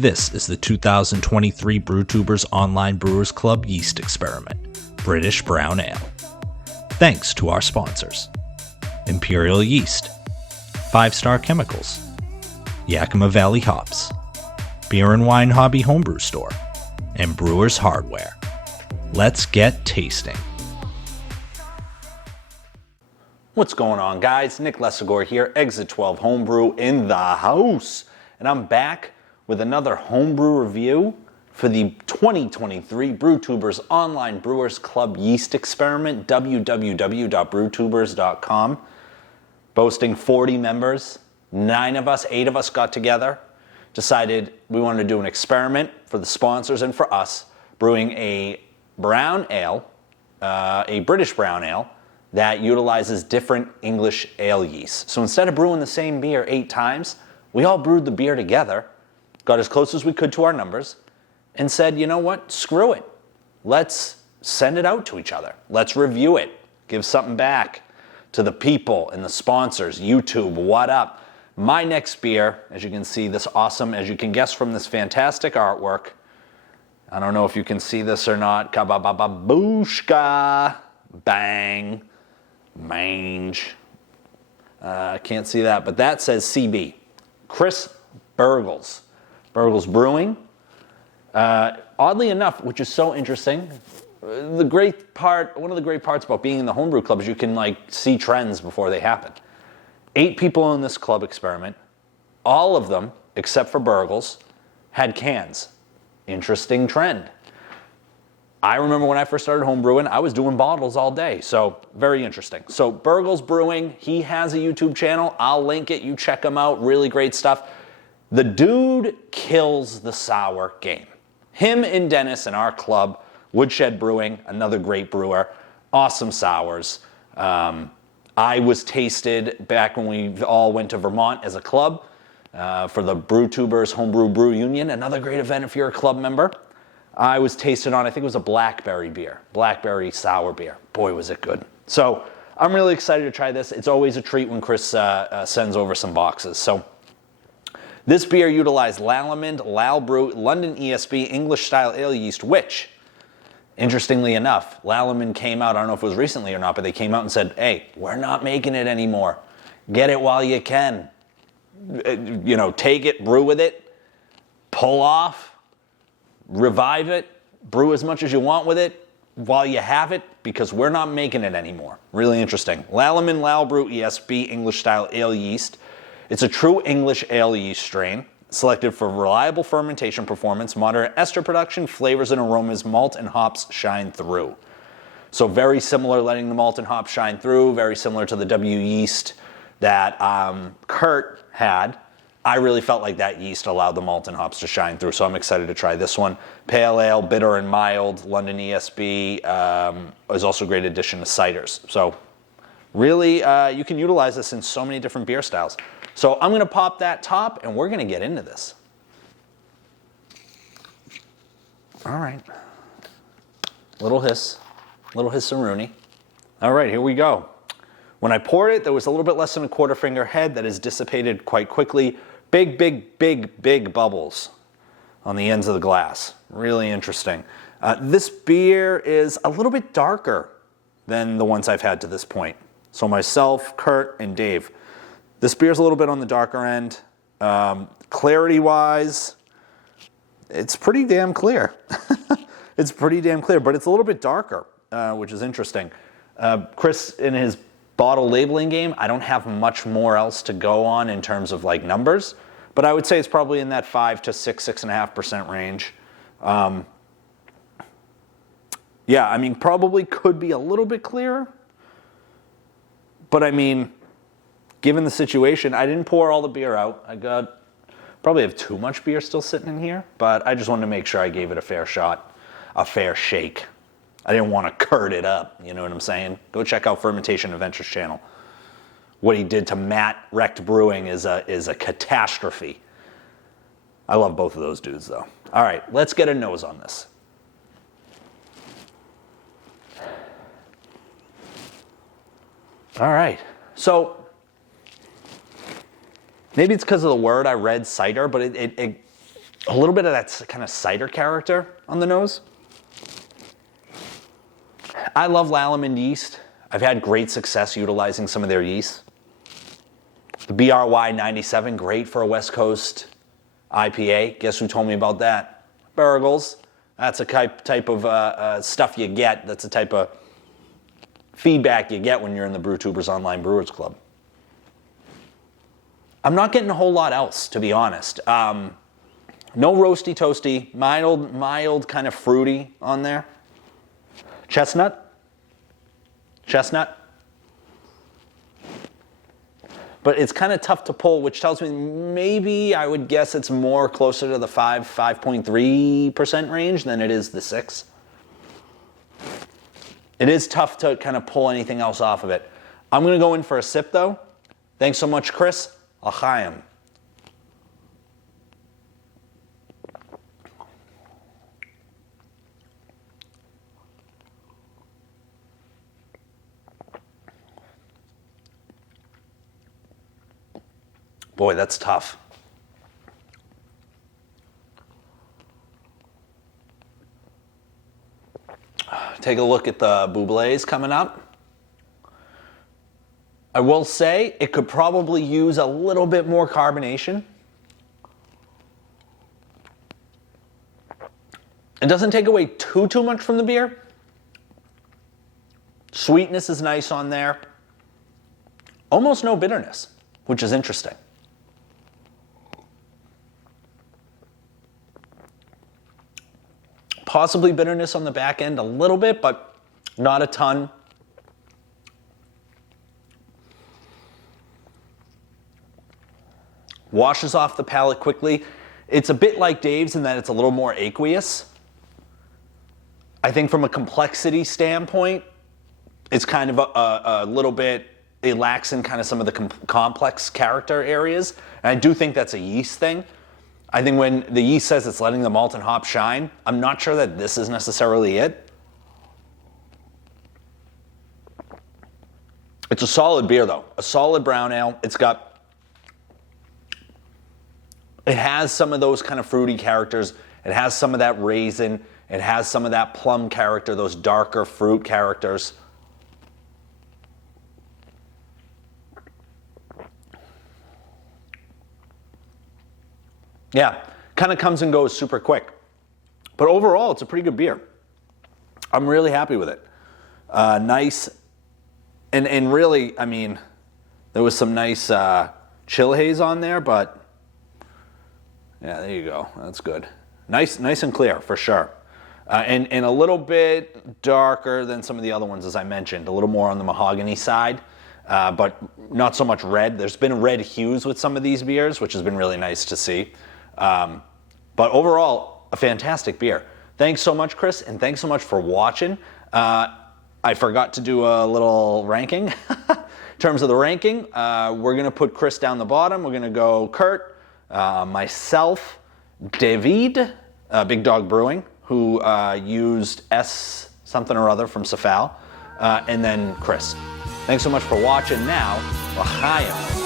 This is the 2023 Brewtubers Online Brewers Club Yeast Experiment, British Brown Ale. Thanks to our sponsors: Imperial Yeast, 5 Star Chemicals, Yakima Valley Hops, Beer and Wine Hobby Homebrew Store, and Brewers Hardware. Let's get tasting. What's going on, guys? Nick Lesegor here, Exit 12 Homebrew in the house. And I'm back with another homebrew review for the 2023 Brewtubers Online Brewers Club Yeast Experiment, www.brewtubers.com. Boasting 40 members, 8 of us got together, decided we wanted to do an experiment for the sponsors and for us, brewing a brown ale, a British brown ale, that utilizes different English ale yeasts. So instead of brewing the same beer 8 times, we all brewed the beer together, got as close as we could to our numbers, and said, you know what, screw it. Let's send it out to each other. Let's review it. Give something back to the people and the sponsors. YouTube, what up? My next beer, as you can see, this awesome, as you can guess from this fantastic artwork, I don't know if you can see this or not, kabababushka, bang, mange. Can't see that, but that says CB. Chris Burgles Brewing. Oddly enough, which is so interesting, one of the great parts about being in the homebrew club is you can see trends before they happen. 8 people in this club experiment, all of them, except for Burgles, had cans. Interesting trend. I remember when I first started homebrewing, I was doing bottles all day, so very interesting. So Burgles Brewing, he has a YouTube channel. I'll link it. You check him out. Really great stuff. The dude kills the sour game. Him and Dennis in our club, Woodshed Brewing, another great brewer, awesome sours. I was tasted back when we all went to Vermont as a club for the Brewtubers Homebrew Brew Union, another great event if you're a club member. I was tasted on, I think it was a blackberry beer, blackberry sour beer. Boy, was it good. So I'm really excited to try this. It's always a treat when Chris sends over some boxes. So this beer utilized Lallemand LalBrew London ESB English style ale yeast, which, interestingly enough, Lallemand came out, I don't know if it was recently or not, but they came out and said, hey, we're not making it anymore. Get it while you can. Take it, brew with it, pull off, revive it, brew as much as you want with it while you have it, because we're not making it anymore. Really interesting. Lallemand LalBrew ESB English style ale yeast. It's a true English ale yeast strain, selected for reliable fermentation performance, moderate ester production, flavors and aromas, malt and hops shine through. So very similar, letting the malt and hops shine through, very similar to the W yeast that Kurt had. I really felt like that yeast allowed the malt and hops to shine through, so I'm excited to try this one. Pale ale, bitter and mild, London ESB is also a great addition to ciders. So really, you can utilize this in so many different beer styles. So I'm going to pop that top, and we're going to get into this. All right. Little hiss-a-rooney. All right, here we go. When I poured it, there was a little bit less than a quarter finger head that has dissipated quite quickly. Big, big, big, big bubbles on the ends of the glass. Really interesting. This beer is a little bit darker than the ones I've had to this point. So myself, Kurt, and Dave. This beer's a little bit on the darker end. Clarity-wise, it's pretty damn clear. It's pretty damn clear, but it's a little bit darker, which is interesting. Chris, in his bottle labeling game, I don't have much more else to go on in terms of numbers, but I would say it's probably in that 5 to 6.5% range. Yeah, I mean, probably could be a little bit clearer, but I mean, given the situation, I didn't pour all the beer out. Probably have too much beer still sitting in here, but I just wanted to make sure I gave it a fair shot, a fair shake. I didn't want to curd it up, you know what I'm saying? Go check out Fermentation Adventures channel. What he did to Matt Wrecked Brewing is a catastrophe. I love both of those dudes, though. All right, let's get a nose on this. All right, so maybe it's because of the word I read, cider, but A little bit of that kind of cider character on the nose. I love Lallemand yeast. I've had great success utilizing some of their yeast. The BRY 97, great for a West Coast IPA. Guess who told me about that? Burgles. That's a type of stuff you get. That's the type of feedback you get when you're in the Brewtubers Online Brewers Club. I'm not getting a whole lot else, to be honest. No roasty toasty, mild kind of fruity on there. Chestnut. But it's kind of tough to pull, which tells me maybe I would guess it's more closer to the 5.3% range than it is the 6. It is tough to kind of pull anything else off of it. I'm going to go in for a sip, though. Thanks so much, Chris. L'chaim. Boy, that's tough. Take a look at the Bublés coming up. I will say it could probably use a little bit more carbonation. It doesn't take away too much from the beer. Sweetness is nice on there. Almost no bitterness, which is interesting. Possibly bitterness on the back end a little bit, but not a ton. Washes off the palate quickly. It's a bit like Dave's in that it's a little more aqueous. I think from a complexity standpoint, it's kind of a little bit, it lacks in kind of some of the complex character areas. And I do think that's a yeast thing. I think when the yeast says it's letting the malt and hop shine, I'm not sure that this is necessarily it. It's a solid beer, though. A solid brown ale. It has some of those kind of fruity characters. It has some of that raisin. It has some of that plum character, those darker fruit characters. Yeah, kind of comes and goes super quick. But overall, it's a pretty good beer. I'm really happy with it. Nice, and really, I mean, there was some nice chill haze on there, but yeah, there you go. That's good. Nice and clear for sure. And a little bit darker than some of the other ones, as I mentioned. A little more on the mahogany side, but not so much red. There's been red hues with some of these beers, which has been really nice to see. But overall, a fantastic beer. Thanks so much, Chris, and thanks so much for watching. I forgot to do a little ranking. In terms of the ranking, we're going to put Chris down the bottom. We're going to go Kurt, myself, David, Big Dog Brewing, who used S something or other from Safal, and then Chris. Thanks so much for watching. Now, l'chaim.